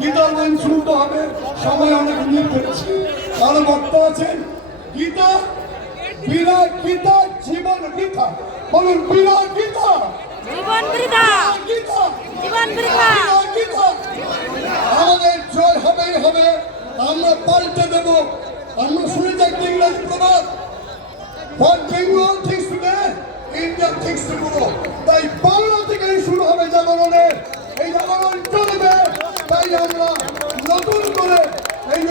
গীতার লাইন শুনতে হবে। সময় অনেক নিয়ে ফেলছি। আরো বক্তা আছেন। গীতা বিরাট, গীতা জীবন বৃথা। বলুন বিরাট গীতা জীবন বৃথা, গীতা জীবন বৃথা। গীতা। আমাদের জয় হবেই হবে, আমরা পাল্টে দেব। আমরা শুনেছি একটা ইংরেজি প্রবাদ, What Bengal thinks today, India thinks tomorrow. তাই বাংলা থেকেই শুরু হবে জাগরণের। এই জাগরণ চলবে। তাই আমরা নতুন করে এই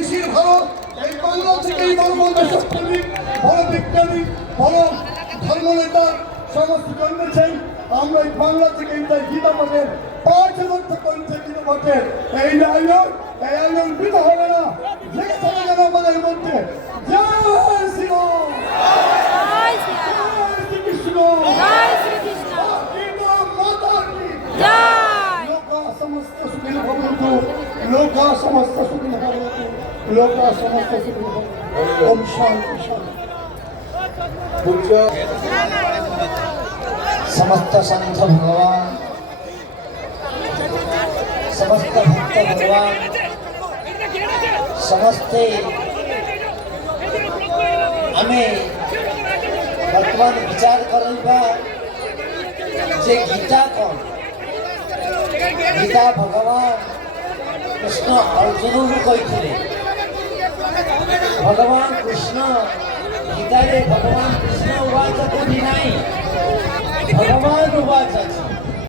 ঋষির ভারত, এই বাংলা থেকেই বড় বড় দেশপ্রেমিক, বড় বিজ্ঞানী, বড় ধর্মনেতা সমস্ত জন্মেছেন। আমরা এই বাংলা থেকেই তাই গীতা পাঠের 5,000 কণ্ঠে গীতা পাঠের এই আয়োজন বৃথা হবে না। জেগে থাকে যেন আমাদের মধ্যে। জয় শ্রীরাম, জয় শ্রীরাম, জয় শ্রীকৃষ্ণ, মাতা কি জয়। লোকা সমস্ত সুখিনো ভবন্তু, লোকা সমস্ত সুখিনো ভবন্তু, লোকা সমস্ত সুখিনো ভবন্তু। ওম শান্তি শান্তি। समस्त संत भगवान, समस्त भक्त भगवान, समस्ते आमे वर्तमान विचार करबा जे गीता कौन। गीता भगवान कृष्ण अर्जुन को कही, भगवान कृष्ण गीता रे भगवान कृष्ण उवाच कोठी नहीं, भगवान उवाच।